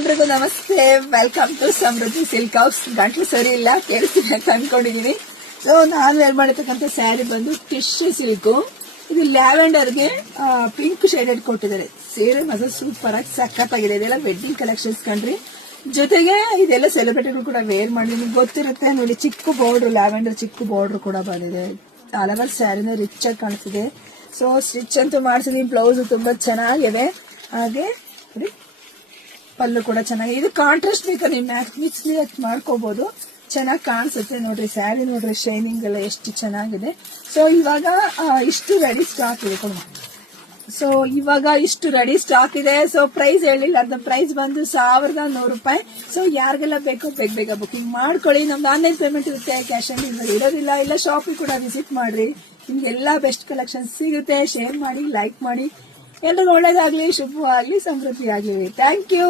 ಎಲ್ರಿಗೂ ನಮಸ್ತೆ. Welcome to Samruddhi silk house. ಗಂಟ್ಲು ಸರಿ ಇಲ್ಲ, ಕೇಳಿಸ್ತೀನಿ ಅಂತ ಅನ್ಕೊಂಡಿದೀನಿ. ಸೊ ನಾನು ವೇರ್ ಮಾಡಿರ್ತಕ್ಕಂಥ ಸ್ಯಾರಿ ಬಂದು ಟಿಶ್ಯೂ ಸಿಲ್ಕ್. ಇದು ಲ್ಯಾವೆಂಡರ್ಗೆ ಪಿಂಕ್ ಶೇಡೆಡ್ ಕೊಟ್ಟಿದ್ದಾರೆ. ಸೀರೆ ಮಾತ್ರ ಸೂಪರ್ ಆಗಿ ಸಖತ್ತಾಗಿದೆ. ಇದೆಲ್ಲ ವೆಡ್ಡಿಂಗ್ ಕಲೆಕ್ಷನ್ಸ್ ಕಂಡ್ರಿ. ಜೊತೆಗೆ ಇದೆಲ್ಲ ಸೆಲೆಬ್ರಿಟಿಗಳು ಕೂಡ ವೇರ್ ಮಾಡಿ ನಿಮ್ಗೆ ಗೊತ್ತಿರುತ್ತೆ ನೋಡಿ. ಚಿಕ್ಕ ಬಾರ್ಡರ್, ಲ್ಯಾವೆಂಡರ್ ಚಿಕ್ಕ ಬಾರ್ಡರ್ ಕೂಡ ಬಂದಿದೆ. ಹಲವಾರು ಸ್ಯಾರಿನ ರಿಚ್ ಆಗಿ ಕಾಣಿಸ್ತಿದೆ. ಸೊ ಸ್ಟಿಚ್ ಅಂತೂ ಮಾಡಿಸಿದೀನಿ. ಬ್ಲೌಸ್ ತುಂಬಾ ಚೆನ್ನಾಗಿದೆ. ಹಾಗೆ ಪಲ್ಲು ಕೂಡ ಚೆನ್ನಾಗಿದೆ. ಇದು ಕಾಂಟ್ರಾಸ್ಟ್ ಬೇಕಾದ್ರೆ ನೀವು ಮಿಕ್ಸ್ ಮಾಡ್ಕೋಬಹುದು, ಚೆನ್ನಾಗಿ ಕಾಣಿಸುತ್ತೆ ನೋಡ್ರಿ. ಸ್ಯಾರಿ ನೋಡ್ರಿ, ಶೈನಿಂಗ್ ಎಲ್ಲ ಎಷ್ಟು ಚೆನ್ನಾಗಿದೆ. ಸೊ ಇವಾಗ ಇಷ್ಟು ರೆಡಿ ಸ್ಟಾಕ್ ಇದೆ. ಸೊ ಇವಾಗ ಇಷ್ಟು ರೆಡಿ ಸ್ಟಾಕ್ ಇದೆ. ಸೊ ಪ್ರೈಸ್ ಹೇಳಿಲ್ಲ, ಅದ್ರ ಪ್ರೈಸ್ ಬಂದು 1100 ರೂಪಾಯಿ. ಸೊ ಯಾರಿಗೆಲ್ಲ ಬೇಕೋ ಬೇಗ ಬುಕಿಂಗ್ ಮಾಡ್ಕೊಳ್ಳಿ. ನಮ್ದು ಆನ್ಲೈನ್ ಪೇಮೆಂಟ್ ಇರುತ್ತೆ, ಕ್ಯಾಶ್ ಆನ್ ಡೆಲಿವರಿ ಇರೋದಿಲ್ಲ. ಇಲ್ಲ ಶಾಪಿಗೆ ಕೂಡ ವಿಸಿಟ್ ಮಾಡ್ರಿ, ನಿಮ್ಗೆಲ್ಲ ಬೆಸ್ಟ್ ಕಲೆಕ್ಷನ್ ಸಿಗುತ್ತೆ. ಶೇರ್ ಮಾಡಿ, ಲೈಕ್ ಮಾಡಿ. ಎಲ್ರಿಗೂ ಒಳ್ಳೇದಾಗ್ಲಿ, ಶುಭವಾಗ್ಲಿ, ಸಮೃದ್ಧಿ ಆಗ್ಲಿ. Thank you.